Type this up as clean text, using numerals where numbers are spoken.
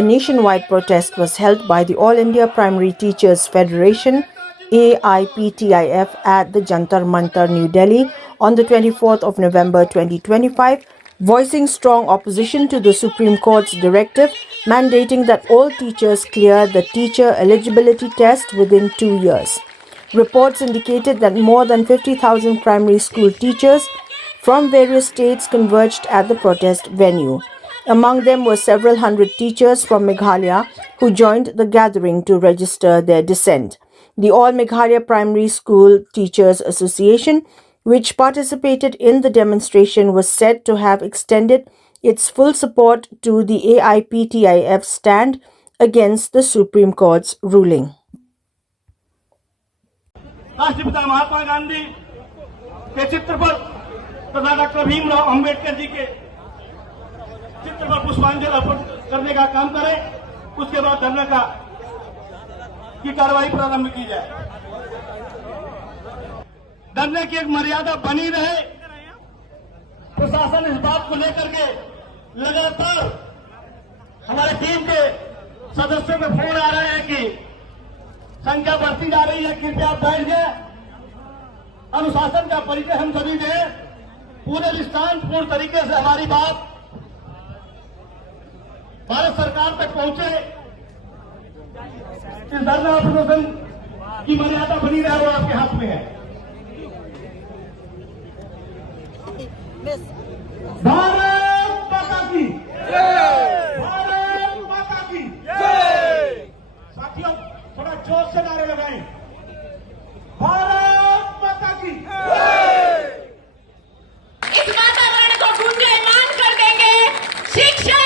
A nationwide protest was held by the All India Primary Teachers Federation AIPTIF at the Jantar Mantar, New Delhi on the 24th of November 2025, voicing strong opposition to the Supreme Court's directive mandating that all teachers clear the teacher eligibility test within 2 years. Reports indicated that more than 50,000 primary school teachers from various states converged at the protest venue. Among them were several hundred teachers from Meghalaya who joined the gathering to register their dissent. The All Meghalaya Primary School Teachers Association, which participated in the demonstration, was said to have extended its full support to the AIPTIF stand against the Supreme Court's ruling. राष्ट्रपिता महात्मा गांधी के चित्र पर तथा doctor Bhimrao Ambedkar ji के चित्र पर पुष्पांजलि अर्पण करने का काम करें, उसके बाद धरने की कार्रवाई प्रारंभ की जाए। धरने की एक मर्यादा बनी रहे। प्रशासन इस बात को लेकर के लगातार हमारे टीम के सदस्यों में फोन आ रहे हैं कि संख्या बढ़ती जा रही है, कृपया बैठ जाए। अनुशासन का परिचय हम सभी दें, पूरे निष्ठापूर्ण तरीके से हमारी बात भारत सरकार तक पहुंचे। इस धरना प्रदर्शन की मर्यादा बनी रहे, वो आपके हाथ में है। भारत माता की जय, भारत माता की जय। साथियों, थोड़ा जोर से नारे लगाएं। भारत माता की जय। इस वातावरण को गुंजायमान कर देंगे। शिक्षा